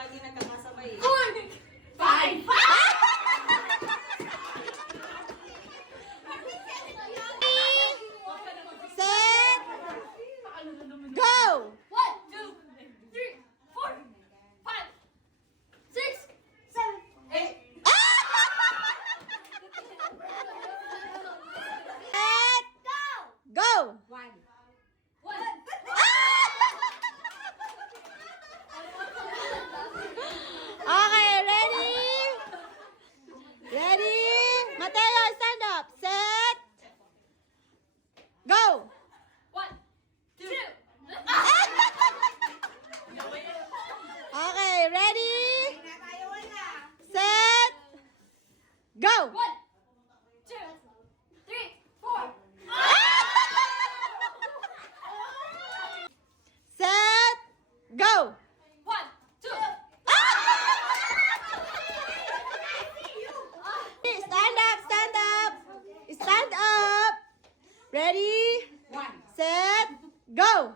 lagi nagkakasabay. Five! Set! Go! 1, 2, 3, 4, 5, 6, 7, 8. Set! Go! 1. Okay, ready? Ready? Mateo, stand up. Set! Go! 1, 2. Okay, ready? Set! Go! 1, 2, 3, 4. Set! Go! 1, 2. Stand up, stand up. Stand up. Ready? One. Set, go.